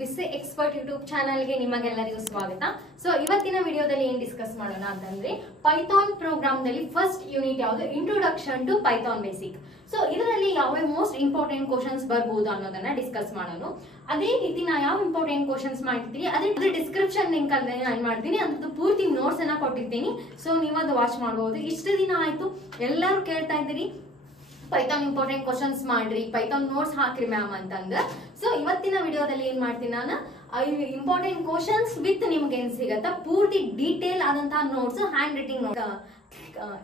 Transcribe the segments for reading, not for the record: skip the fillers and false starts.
ಬಿಸ್ಸೆ expert YouTube ಚಾನಲ್ಗೆ ನಿಮಗೆಲ್ಲರಿಗೂ ಸ್ವಾಗತ. ಸೊ ಇವತ್ತಿನ ವಿಡಿಯೋದಲ್ಲಿ ಏನ್ ಡಿಸ್ಕಸ್ ಮಾಡೋಣ ಅಂತಂದ್ರೆ ಪೈಥಾನ್ ಪ್ರೋಗ್ರಾಮ್ ನಲ್ಲಿ ಫಸ್ಟ್ ಯೂನಿಟ್ ಯಾವುದು, introduction to Python basic. So ಇದರಲ್ಲಿ ಯಾವ ಮೋಸ್ಟ್ ಇಂಪಾರ್ಟೆಂಟ್ ಕ್ವಶನ್ಸ್ ಬರ್ಬೋದು ಅನ್ನೋದನ್ನ ಡಿಸ್ಕಸ್ ಮಾಡೋಣ. ಅದೇ ರೀತಿ ನಾ ಯಾವ ಇಂಪಾರ್ಟೆಂಟ್ ಕ್ವಶನ್ಸ್ ಮಾಡ್ತೀನಿ ಅದ್ರ ಡಿಸ್ಕ್ರಿಪ್ಷನ್ ಲಿಂಕ್ ಅಲ್ಲಿ ನಾನು ಮಾಡ್ತೀನಿ, ಅದ್ರದ್ದು ಪೂರ್ತಿ ನೋಟ್ಸ್ ಅನ್ನ ಕೊಟ್ಟಿರ್ತೀನಿ. ಸೊ ನೀವು ಅದು ವಾಚ್ ಮಾಡಬಹುದು. ಇಷ್ಟು ದಿನ ಆಯ್ತು ಎಲ್ಲರೂ ಕೇಳ್ತಾ ಇದ್ದೀರಿ ಪೈಥಾನ್ ಇಂಪಾರ್ಟೆಂಟ್ ಕ್ವಶನ್ಸ್ ಮಾಡ್ರಿ, ಪೈಥಾನ್ ನೋಟ್ಸ್ ಹಾಕ್ರಿ ಮ್ಯಾಮ್ ಅಂತಂದ. ಸೊ ಇವತ್ತಿನ ವಿಡಿಯೋದಲ್ಲಿ ಏನ್ ಮಾಡ್ತೀನಿ ನಾನು, ಇಂಪಾರ್ಟೆಂಟ್ ಕ್ವಶನ್ಸ್ ವಿತ್ ನಿಮ್ಗೆ ಏನ್ ಸಿಗತ್ತ ಪೂರ್ತಿ ಡೀಟೇಲ್ ಆದಂತಹ ನೋಟ್ಸ್, ಹ್ಯಾಂಡ್ ರೈಟಿಂಗ್ ನೋಟ್ಸ್,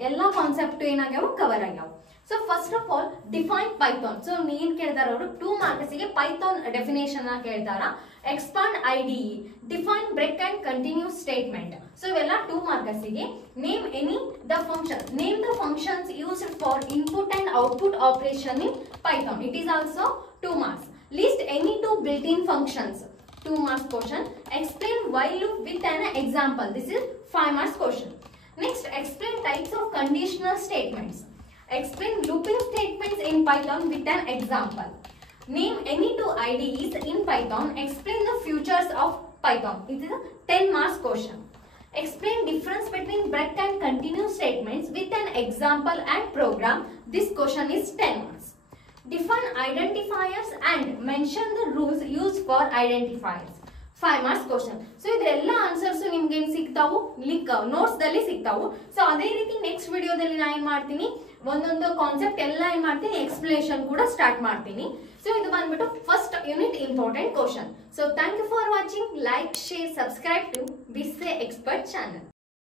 ಎಲ್ಲಾ ಕಾನ್ಸೆಪ್ಟ್ ಏನಾಗ್ಯಾವ ಕವರ್ ಆಗ್ಯಾವ. So first of all define Python. So ಏನ್ ಕೇಳ್ತಾರ ಅವರು 2 ಮಾರ್ಕ್ಸ್ ಗೆ ಪೈಥಾನ್ ಡೆಫಿನೇಷನ್ ಕೇಳ್ತಾರ. Expand IDE, define break and continue statement. So ಇವೆಲ್ಲ 2 ಮಾರ್ಕ್ಸ್ ಗೆ. Name any the function, name the functions used for input and output operation in Python. It is also 2 marks. List any 2 built-in functions. 2 marks question. Explain while loop with an example. This is 5 marks question. Next, explain types of conditional statements. Explain looping statements in Python with an example. Name any 2 IDEs in Python. Explain the features of Python. It is a 10 marks question. Explain difference between break and continue statements with an example and program. This question is 10 marks. Define identifiers and mention the rules used for identifiers. 5 marks question. So ಇದೆಲ್ಲ answers ನಿಮ್ಗೆ ಏನ್ ಸಿಗ್ತಾವು, link notes ದಲ್ಲಿ ಸಿಗ್ತಾವು. So ಅದೇ ರೀತಿ next ವಿಡಿಯೋದಲ್ಲಿ ನಾ ಏನ್ ಮಾಡ್ತೀನಿ, ಒಂದೊಂದು ಕಾನ್ಸೆಪ್ಟ್ ಎಲ್ಲ ಏನ್ ಮಾಡ್ತೀನಿ, ಎಕ್ಸ್ಪ್ಲೇಷನ್ ಕೂಡ ಸ್ಟಾರ್ಟ್ ಮಾಡ್ತೀನಿ. ಸೊ ಇದು ಬಂದ್ಬಿಟ್ಟು first unit important question. So thank you for watching. Like, share, subscribe to BSc expert channel.